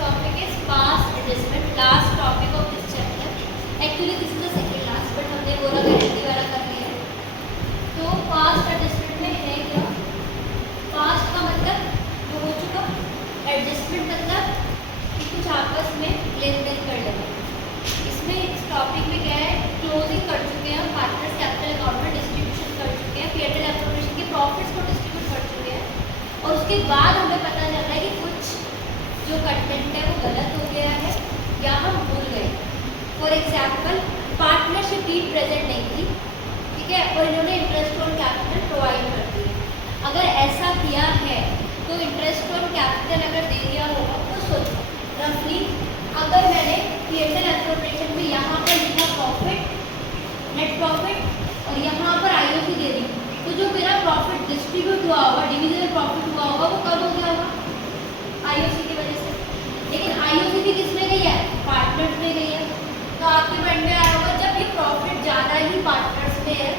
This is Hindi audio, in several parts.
topic is past adjustment, last topic of this chapter. Actually this is the second last, but हमने बोला गारंटी वाला कर लिया है. तो past adjustment में है क्या? past का मतलब जो हो चुका, adjustment मतलब कि कुछ आपस में लेन देन कर लेना. इसमें इस टॉपिक में क्या है, क्लोजिंग कर चुके हैं, पार्टनर्स कैपिटल अकाउंट में डिस्ट्रीब्यूशन कर चुके हैं, पीएनएल एप्रोप्रिएशन के प्रॉफिट्स को डिस्ट्रीब्यूट कर चुके हैं, और उसके बाद हमें पता चल रहा है कि कुछ जो कंटेंट है वो गलत हो गया है या हम भूल गए. For example partnership deed present नहीं थी, ठीक है, और इन्होंने इंटरेस्ट ऑन कैपिटल प्रोवाइड कर दी. अगर ऐसा किया है तो इंटरेस्ट ऑन कैपिटल अगर दे दिया होगा तो सोचो रफली, अगर मैंने पीएनएल एप्रोप्रिएशन में यहाँ पर लिखा प्रॉफिट, नेट प्रॉफिट और यहाँ पर आईओसी दे दी, तो जो मेरा प्रॉफिट डिस्ट्रीब्यूट हुआ होगा, डिविजिबल प्रॉफिट हुआ होगा, वो कब हो गया होगा? आईओसी की वजह से. लेकिन आईओसी भी किस में गई है? पार्टनर्स में गई है. तो आपके माइंड में आया होगा जब ये प्रॉफिट ज़्यादा ही पार्टनर्स में है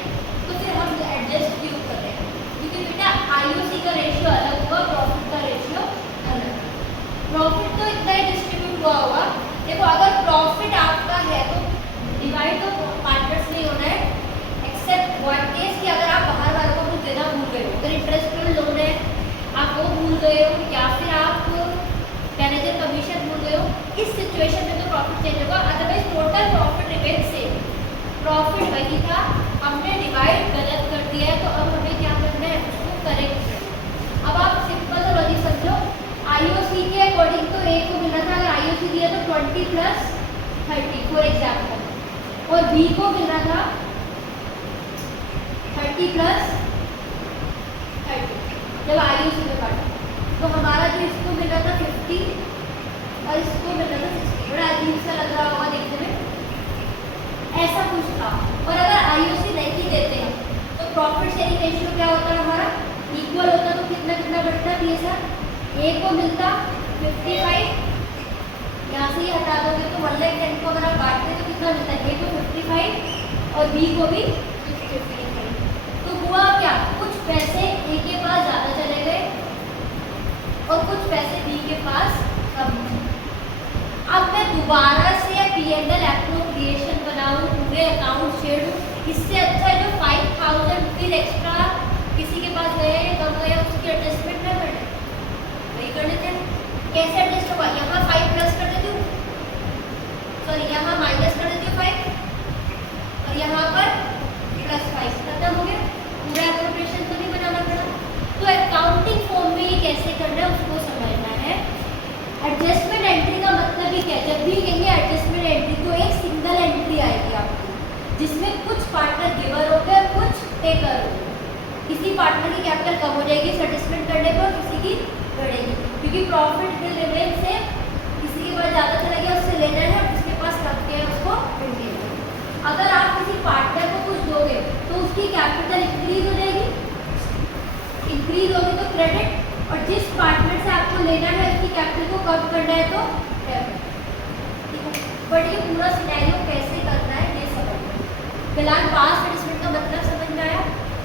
तो फिर हम एडजस्ट क्यों कर रहे हैं? क्योंकि बेटा आईओसी का रेशियो अलग हुआ, प्रॉफिट का रेशियो अलग. प्रॉफिट तो इतना ही डिस्ट्रीब्यूट हुआ होगा. देखो अगर प्रॉफिट आपका है तो डिवाइड तो पार्टनर्स में होना है, एक्सेप्ट वन केस कि अगर आप बाहर वालों को कुछ देना भूल गए हो, अगर इंटरेस्ट पर लोन है आप वो भूल गए हो, या फिर आप मैनेजर कमीशन भूल गए हो, इस सिचुएशन में तो प्रॉफिट चेंज होगा. Otherwise total profit remain same. Profit वही था, हमने डिवाइड गलत कर दिया है, तो अब हमें क्या करना है? उसको करेक्ट करना. अब आप सिंपल सा लॉजिक समझो. आईओसी के अकॉर्डिंग तो ए को मिल रहा था, अगर आईओसी दिया तो 20 + 30 फॉर एग्जाम्पल, और बी को मिल रहा था 30 + 30. जब आईओसी में काटा तो हमारा जो इसको मिल रहा था 50 और इसको मिल रहा था 60. बड़ा अजीब सा लग रहा होगा देखने में, ऐसा कुछ था. और अगर आईओसी नहीं देते हैं तो प्रॉफिट शेयरिंग रेशियो क्या होता है हमारा? इक्वल होता. तो कितना कितना बढ़ता है सर? ए को मिलता 55, यहाँ से ये हटा दोगे तो 1,10,000 को अगर आप बांटते तो कितना मिलता है? ए को 55 और बी को भी 55. तो हुआ क्या? कुछ पैसे ए के पास ज़्यादा चले गए और कुछ पैसे बी के पास कम. अब मैं दोबारा से पीएनएल एप्रोप्रिएशन बनाऊं, पूरे अकाउंट शेयर दूं, इससे अच्छा है जो 5,000 फिर एक्स्ट्रा किसी के पास गए या कम गया उसकी एडजस्टमेंट ना करना, वही कर लेते हैं. कैसे एडजस्ट होगा? यहाँ 5 प्लस कर देती हूँ, सॉरी यहाँ माइनस कर देती हूँ 5 और यहाँ पर +5. खत्म हो गया. पूरा एप्रोप्रिएशन तो नहीं बनाना पड़ा. तो अकाउंटिंग फॉर्म में ये कैसे करना है उसको समझना है. एडजस्टमेंट एंट्री का मतलब ही क्या है? जब भी कहेंगे एडजस्टमेंट एंट्री तो एक सिंगल एंट्री आएगी आपकी, जिसमें कुछ पार्टनर गिवर होते हैं, कुछ टेकर होते हैं. किसी पार्टनर की कैपिटल कम हो जाएगी सेटलमेंट करने पर, किसी की बढ़ेगी, क्योंकि प्रॉफिट विल रिमेन सेम. किसी के पास ज़्यादा चला गया उससे लेना है, जिसके पास कम गया उसको मेंटेन करना. अगर आप किसी पार्टनर को कुछ दोगे तो उसकी कैपिटल इंक्रीज हो जाएगी, इंक्रीज होगी तो क्रेडिट, और जिस पार्टनर से आपको लेना है उसकी कैपिटल को कम करना है तो डेबिट. ठीक है, बट ये पूरा सिनेरियो कैसे करना है ये समझना है. फिलहाल पास्ट एडजस्टमेंट का मतलब समझ में आया.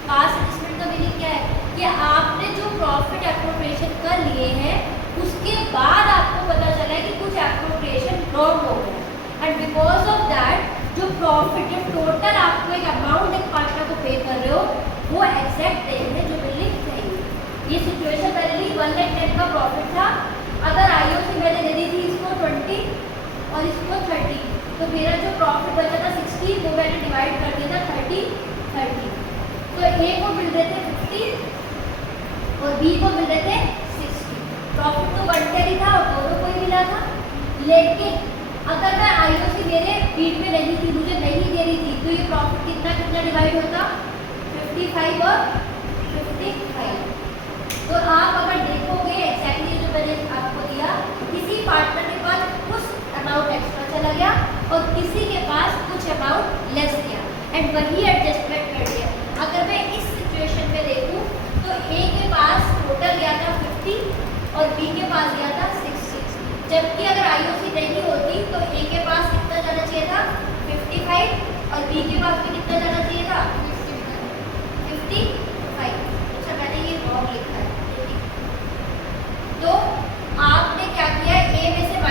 पास्ट एडजस्टमेंट का मीनिंग क्या है कि आपने जो प्रॉफिट एप्रोप्रिएशन कर लिए हैं उसके बाद आपको पता चला है कि कुछ एप्रोप्रिएशन रॉन्ग हो गया, एंड बिकॉज ऑफ दैट जो प्रॉफिट जो टोटल आपको एक अमाउंट एक पार्टनर को पे कर रहे हो वो एग्जैक्ट रेट है जो मिलनी चाहिए. ये सिचुएशन पहले 1,10,000 का प्रॉफिट था. अगर आईओसी मैंने दे दी थी इसको 20 और इसको 30, तो मेरा जो प्रॉफिट बचा था 60 वो मैंने डिवाइड कर दिया था 30. तो ए को मिल रहे थे 50 और बी को मिल रहे थे 60. प्रॉफिट तो 1,10,000 ही था और दोनों को ही मिला था. लेकिन अगर मैं आईओसी मेरे बीट में नहीं थी, मुझे नहीं दे रही थी, तो ये प्रॉफिट कितना कितना डिवाइड होता? 55 और 55. तो आप अगर देखोगे एक्जैक्टली जो मैंने आपको दिया, किसी पार्टनर के पास कुछ अमाउंट एक्स्ट्रा चला गया और किसी के पास कुछ अमाउंट लेस गया, एंड वही एडजस्टमेंट कर दिया. अगर मैं इस सिचुएशन में देखूं तो ए के पास टोटल गया था 50 और बी के पास गया था 60. जबकि अगर आईओसी नहीं होती तो ए के पास कितना जाना चाहिए था? 55 और बी के पास भी कितना जाना चाहिए था? 55. अच्छा मैंने ये रॉन्ग लिखा है. तो आपने क्या किया? ए में से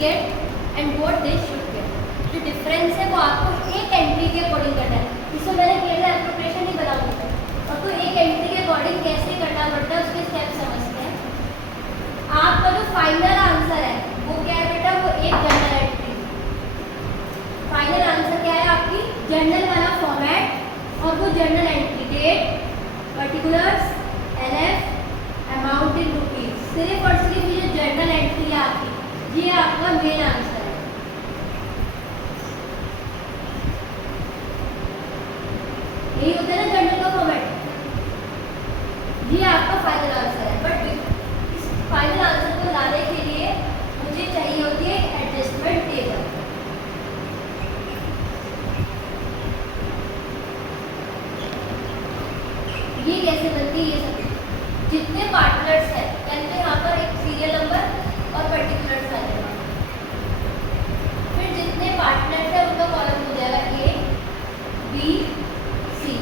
get and what they should get. जो डिफरेंस है वो आपको एक एंट्री के अकॉर्डिंग करना है। इसमें मैंने केवल एप्रोप्रिएशन नहीं बनाऊंगा, और तो एक एंट्री के अकॉर्डिंग कैसे करना पड़ता है उसके स्टेप समझते हैं। आपका जो फाइनल आंसर है वो क्या है बेटा, वो एक जर्नल एंट्री। फाइनल आंसर क्या है आपकी, जर्नल वाला फॉर्मेट, और वो journal entry date, particulars, LF, amount in rupees, सिर्फ और सिर्फ ये जो जर्नल एंट्री है आपकी, ये आपका मेन आंसर है। यही होता है ना जर्नल का फॉर्मेट, ये आपका फाइनल आंसर है। बट इस फाइनल आंसर को लाने के लिए मुझे चाहिए होती है एडजस्टमेंट टेबल। ये कैसे बनती है, ये सब जितने पार्टनर्स हैं, यानी कि यहाँ पर एक सीरियल नंबर और पर्टिकुलर्स आ जाएगा, फिर जितने पार्टनर्स हैं उनका कॉलम हो जाएगा ए बी सी,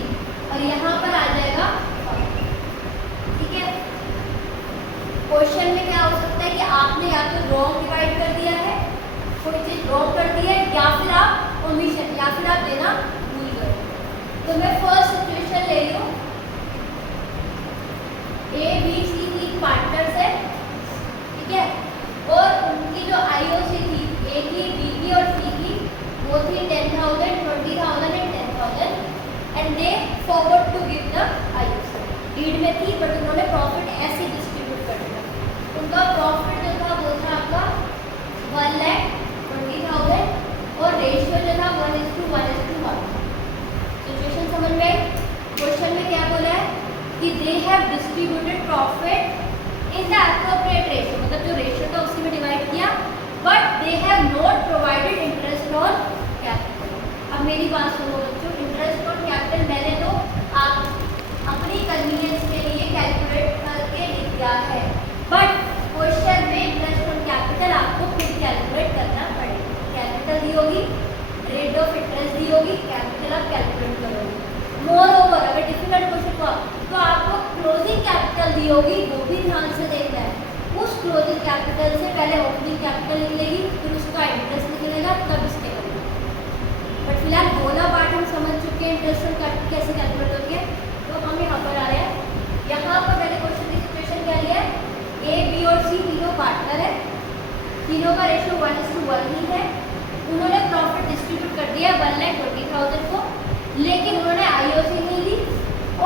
और यहाँ पर आ जाएगा, ठीक है। क्वेश्चन में क्या हो सकता है कि आपने या तो रॉन्ग डिवाइड कर दिया है, कोई चीज रॉन्ग कर दी है, या फिर आप ओमिशन, या फिर आप देना भूल गए। तो मैं फर्स्ट सिचुएशन ले रही हूँ, ए बी सी तीन पार्टनर्स है, ठीक है, और उनकी जो आईओसी थी ए की, बी की और सी की, वो थी 10,000, 20,000 and 10,000, and they forward to give the IOC. Lead में थी बट उन्होंने प्रॉफिट ऐसे डिस्ट्रीब्यूट कर दिया। उनका प्रॉफिट जो था वो था आपका 1,20,000, और रेशियो जो था 1:1:1। सिचुएशन समझ में आई? क्वेश्चन में क्या बोला है कि they have distributed profit in the appropriate ratio, मतलब जो रेशियो था उसी में डिवाइड किया, but they have not provided interest on capital. अब मेरी बात सुनो बच्चों, इंटरेस्ट ऑन कैपिटल मैंने तो आप अपनी कन्वीनियंस के लिए कैलकुलेट करके लिख दिया है, बट क्वेश्चन में इंटरेस्ट ऑन कैपिटल आपको फिर कैलकुलेट करना पड़ेगा। कैपिटल दी होगी, रेट ऑफ इंटरेस्ट दी होगी, कैपिटल आप कैलकुलेट करोगे। मोर ओवर अगर डिफिकल्ट क्वेश्चन हुआ तो आपको क्लोजिंग कैपिटल दी होगी, वो भी ध्यान से देखना है। उस क्लोजिंग कैपिटल से पहले ओपनिंग कैपिटल निकलेगी, फिर उसका इंटरेस्ट निकलेगा, तब इसके करेंगे। बट फिलहाल दोनों पार्ट हम समझ चुके हैं इंटरेस्ट कैसे कैलकुलेट होती है, तो हम यहाँ पर आ रहे हैं। यहाँ पर मैंने क्वेश्चन की सिचुएशन क्या लिया है, ए बी और सी तीनों पार्टनर है, तीनों का रेशियो 1:1 ही है। उन्होंने प्रॉफिट डिस्ट्रीब्यूट कर दिया 1,20,000 को, लेकिन उन्होंने आईओसी नहीं दी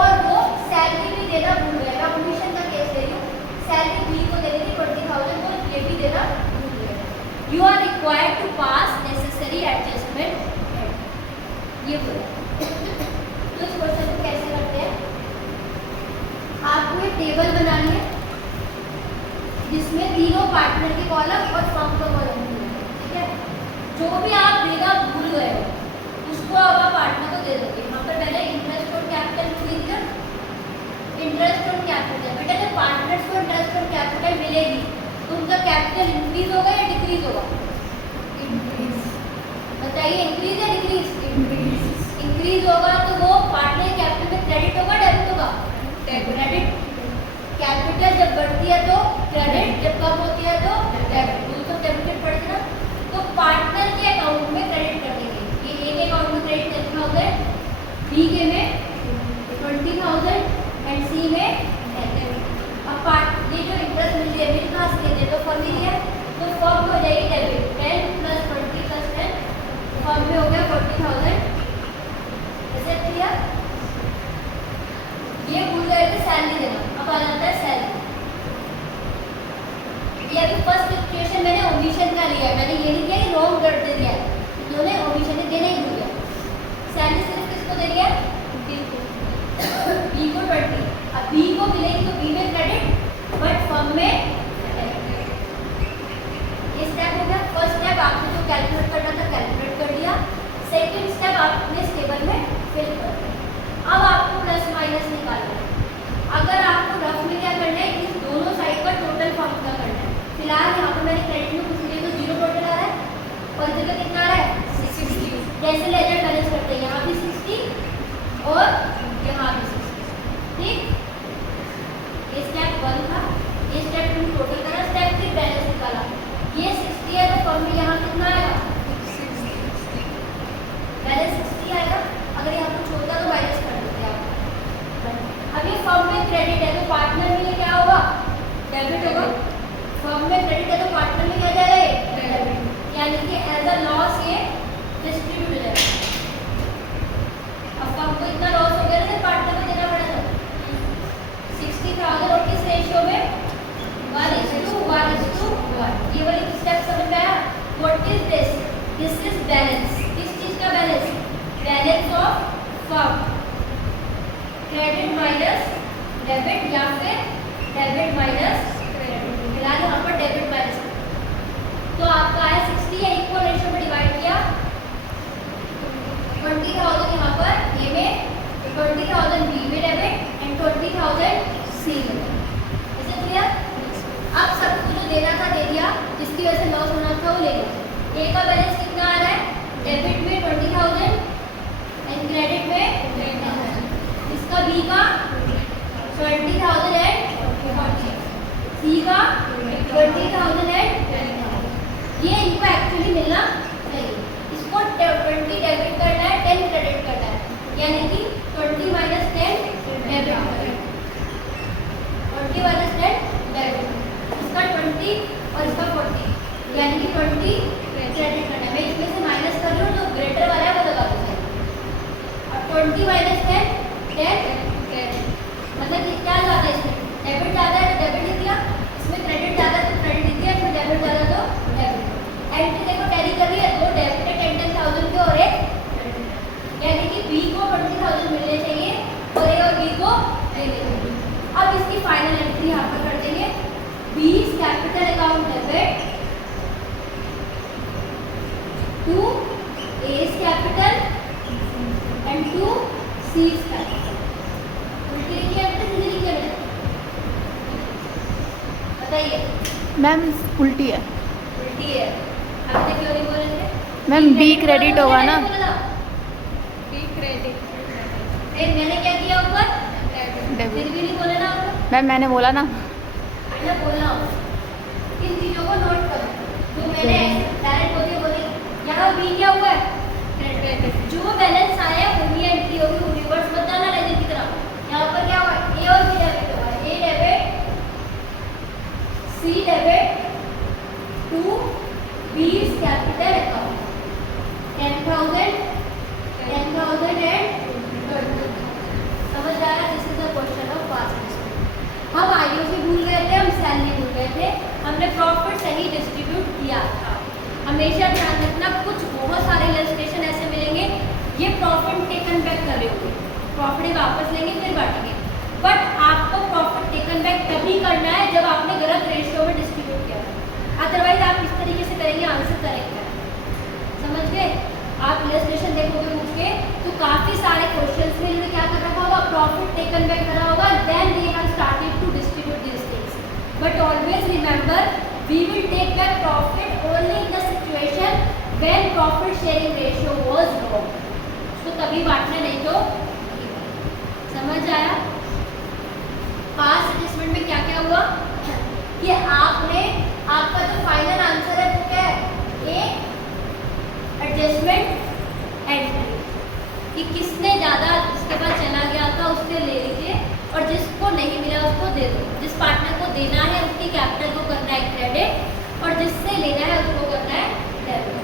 और वो सैलरी भी देना भूल गए। मैं कमीशन का केस ले रही हूँ, सैलरी बी को देनी थी 20,000 को, ये भी देना भूल गए। You are required to pass necessary adjustment, ये बोला। तो इस क्वेश्चन को कैसे करते हैं, आपको एक टेबल बनानी है जिसमें तीनों पार्टनर के कॉलम और फर्म का कॉलम है, ठीक है। जो भी आप देना भूल गए हो उसको अब आप पार्टनर को दे दोगे। यहाँ पर मैंने इंटरेस्ट ऑन कैपिटल लिख दिया, इंटरेस्ट ऑन कैपिटल। बेटा जब पार्टनर्स को इंटरेस्ट ऑन कैपिटल मिलेगी तो उनका कैपिटल इंक्रीज होगा या डिक्रीज होगा? इंक्रीज। बताइए इंक्रीज या डिक्रीज? इंक्रीज। इंक्रीज होगा तो वो पार्टनर कैपिटल में क्रेडिट होगा डेबिट होगा? क्रेडिट। कैपिटल जब बढ़ती है तो क्रेडिट, जब कम होती है तो डेबिट। तो डेबिट पड़ती है ना, तो पार्टनर के अकाउंट में क्रेडिट कर देंगे। ये ए के अकाउंट में क्रेडिट 10,000, बी के में 20,000 एंड सी में 10,000। अब पार्ट ये जो इंटरेस्ट मिल रही है मिल कहाँ से देते, तो फर्म ही दिया, तो फर्म हो जाएगी डेबिट 10 + 20 + 10, फर्म में हो गया 40,000। ऐसे किया, ये भूल गए थे सैलरी देना, अब आ जाता है सैलरी। ये अभी फर्स्ट सिचुएशन मैंने ओमिशन का लिया है, मैंने ये नहीं किया कि रॉन्ग कर दे दिया है, इन्होंने ओमिशन देना ही भूल गया। सैलरी सिर्फ किसको दे दिया? बी को 20। अब बी को मिलेगी तो बी में क्रेडिट, बट फर्म में ये स्टेप हो गया। फर्स्ट स्टेप आपने जो कैलकुलेट करना था कैलकुलेट कर लिया, सेकंड स्टेप आपने इस टेबल में फिल कर दिया। अब आपको प्लस माइनस निकालना है। अगर आपको रफ में क्या करना है, इस दोनों साइड का टोटल फर्म का करना है। फिलहाल यहाँ पर मैंने क्रेडिट में कुछ लिया तो 0 टोटल आ रहा है, और जगह कितना आ रहा है 60। जैसे लेजर बैलेंस करते हैं, यहाँ भी 60 और यहाँ भी 60, ठीक। ये स्टेप 1 था, ये स्टेप 2 टोटल करा, स्टेप 3 बैलेंस निकाला। ये 60 है तो फर्म यानी कि एज अ लॉस ये डिस्ट्रीब्यूट हो जाएगा। अब हमको इतना लॉस हो गया ना, पार्टनर को देना पड़ा था 60,000 और किस रेशियो में 1:1:1। ये वाली स्टेप समझ में आया? What is this? This is balance. किस चीज का balance? Balance of firm, credit minus debit या फिर डेबिट माइनस क्रेडिट। फिलहाल यहाँ पर डेबिट माइनस, तो आपका आया 60 या इक्वल रेशियो में डिवाइड किया 20,000 यहाँ पर ए में, 20,000 बी में डेबिट एंड 20,000 सी में। ऐसे क्लियर? अब सबको जो देना था दे दिया, जिसकी वजह से लॉस होना था वो ले लिया। ए का बैलेंस कितना आ रहा है? डेबिट में 20,000 एंड क्रेडिट में 10,000। इसका बी का 20,000 एंड 40, सी का 20,000 एंड 10,000। ये इनको एक्चुअली मिलना चाहिए। इसको 20 डेबिट करना है, 10 क्रेडिट करना है, यानी कि 20 माइनस 10 डेबिट करना है, 20 माइनस 10 डेबिट, इसका 20 और इसका 40, यानी कि 20 क्रेडिट करना है। मैं इसमें से माइनस कर रही हूँ, जो ग्रेटर वाला है वो लगा दूँगा। अब 20 माइनस 10 क्रेडिट, मतलब कि क्या ज़्यादा है इसमें? डेबिट ज़्यादा है तो डेबिट लिख दिया, इसमें क्रेडिट ज़्यादा है तो क्रेडिट लिख दिया, इसमें डेबिट ज़्यादा तो डेबिट। एंट्री देखो टैली कर रही है, 2 डेबिट है 10,000 के और एक क्रेडिट, यानी कि बी को 20,000 मिलने चाहिए और ए और बी को देने चाहिए। अब इसकी फाइनल एंट्री यहाँ पर कर देंगे, B capital account debit to A capital and to C capital. उल्टी लिखी है सीधी लिखी है? बताइए मैम उल्टी है। उल्टी है। अब तक क्यों नहीं बोल रहे थे? मैम बी क्रेडिट होगा ना? B credit. मैंने क्या किया ऊपर? फिर भी नहीं बोले ना ऊपर? मैम मैंने बोला ना। मैंने बोला इन चीजों को नोट करो, जो मैंने डायरेक्ट बोली यहाँ बी क्या हुआ है? क्रेडिट। जो बैलेंस आया है वही एंट्री होगी, वो रिवर्स मत जाना लेकिन की तरह। यहाँ पर क्या हुआ? ए और बी डेबिट हुआ है, A debit C debit to B capital account 10,000 and 20। समझ आया? This is the question of past distribute. हम आईओसी भूल गए थे, हम सैलरी भूल गए थे, हमने प्रॉफिट सही डिस्ट्रीब्यूट किया था। हमेशा ध्यान रखना, कुछ बहुत सारे इलस्ट्रेशन ऐसे मिलेंगे, ये प्रॉफिट टेकन बैक कर रहे होंगे, प्रॉफिट वापस लेंगे फिर बांटेंगे, बट आपको प्रॉफिट टेकन बैक तभी करना है जब आपने गलत रेशियो में डिस्ट्रीब्यूट किया था। अदरवाइज आप इस तरीके से करेंगे, आंसर करेक्ट है। समझ गए? आप इलस्ट्रेशन देखोगे बुक के तो काफी सारे क्वेश्चंस में इन्होंने क्या कर रखा होगा? प्रॉफिट टेकन बैक करा होगा, then they have started to distribute these things. But always remember, we will take back profit only in the situation when profit sharing ratio was low. उसको तभी बांटना, नहीं तो समझ आया? पास्ट एडजस्टमेंट में क्या क्या हुआ कि आपने, आपका जो फाइनल आंसर है वो क्या है? एक एडजस्टमेंट एंट्री, कि किसने ज़्यादा जिसके पास चला गया था उससे ले लीजिए और जिसको नहीं मिला उसको दे दो। जिस पार्टनर को देना है उसकी कैपिटल को करना है क्रेडिट और जिससे लेना है उसको करना है डेबिट।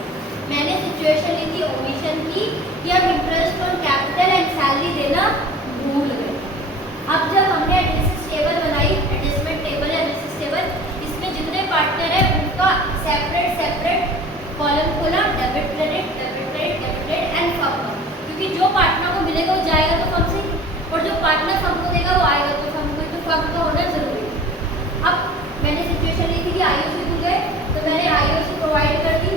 मैंने सिचुएशन ली थी ओमिशन की कि हम interest on capital and salary देना भूल गए। अब जब हमने एडजस्टमेंट टेबल बनाई, एडजस्टमेंट टेबल या एडजस्टमेंट टेबल, इसमें जितने पार्टनर है उनका सेपरेट कॉलम खोला, डेबिट क्रेडिट एंड फर्म, क्योंकि जो पार्टनर को मिलेगा वो जाएगा तो फर्म से, और जो पार्टनर फर्म को देगा वो आएगा तो फर्म को, तो फर्म का होना जरूरी है। अब मैंने सिचुएशन ली थी कि आईओसी भूल गए, तो मैंने आईओसी प्रोवाइड कर दी,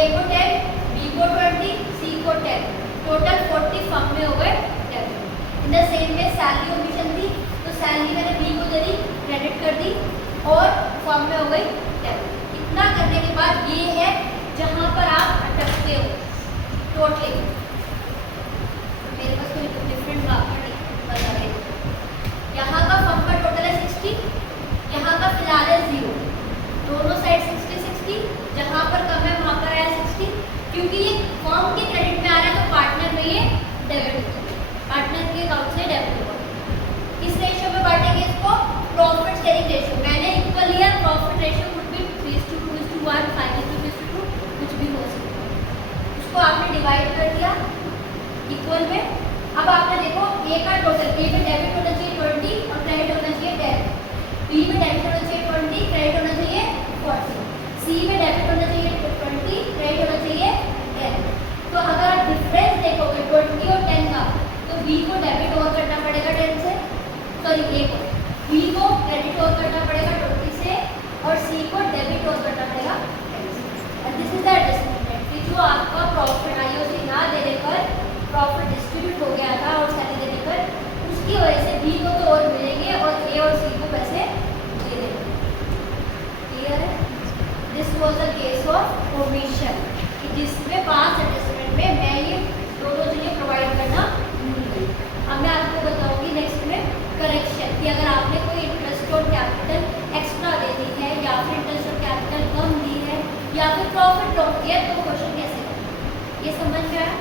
ए को 10, बी को 20, सी को 10, टोटल 40 फर्म में हो गए debit. In the same way salary omission थी, तो सैलरी मैंने बी को दे दी, क्रेडिट कर दी और फर्म में हो गई डेबिट। इतना करने के बाद ये है जहाँ पर आप अटकते हो टोटली। मेरे पास कोई डिफरेंट बता रहे, यहाँ का फर्म का टोटल है 60, यहाँ का फिलहाल है 0, दोनों साइड 60-60, जहाँ पर कम है वहाँ पर आया 60, क्योंकि ये फर्म के क्रेडिट में आ रहा है तो पार्टनर में ये डेबिट होगा, पार्टनर के अकाउंट से डेबिट होगा। किस रेशियो में बांटेंगे इसको? Profit sharing ratio. मैंने इक्वल लिया, प्रॉफिट रेशियो वुड बी 3:2, 2:1, 5:2, 2:2, सी में डेबिट होना चाहिए 20, क्रेडिट होना चाहिए 10। तो अगर आप डिफरेंस देखोगे 20 और 10 का, तो बी को डेबिट ओवर करना पड़ेगा 10 से, सॉरी ए को, बी को क्रेडिट ओवर करना पड़ेगा 20 से और सी को डेबिट ओवर करना पड़ेगा 10 से। And this is the adjustment कि जो आपका प्रॉफिट आईओसी ना देने पर प्रॉफिट डिस्ट्रीब्यूट हो गया था और सैलरी देने पर, उसकी वजह से बी को तो और मिलेंगे और ए और सी को पैसे दे देंगे। क्लियर है? This was the case of omission, जिसमें 5 एडजस्टमेंट में मैं ये दोनों चीज़ें प्रोवाइड करना भूल गई। अब मैं आपको बताऊंगी नेक्स्ट में करेक्शन, कि अगर आपने कोई इंटरेस्ट और कैपिटल एक्स्ट्रा दे दी है या फिर इंटरेस्ट और कैपिटल कम दी है या फिर प्रॉफिट लॉस किया, तो क्वेश्चन कैसे करें। ये समझ में आया?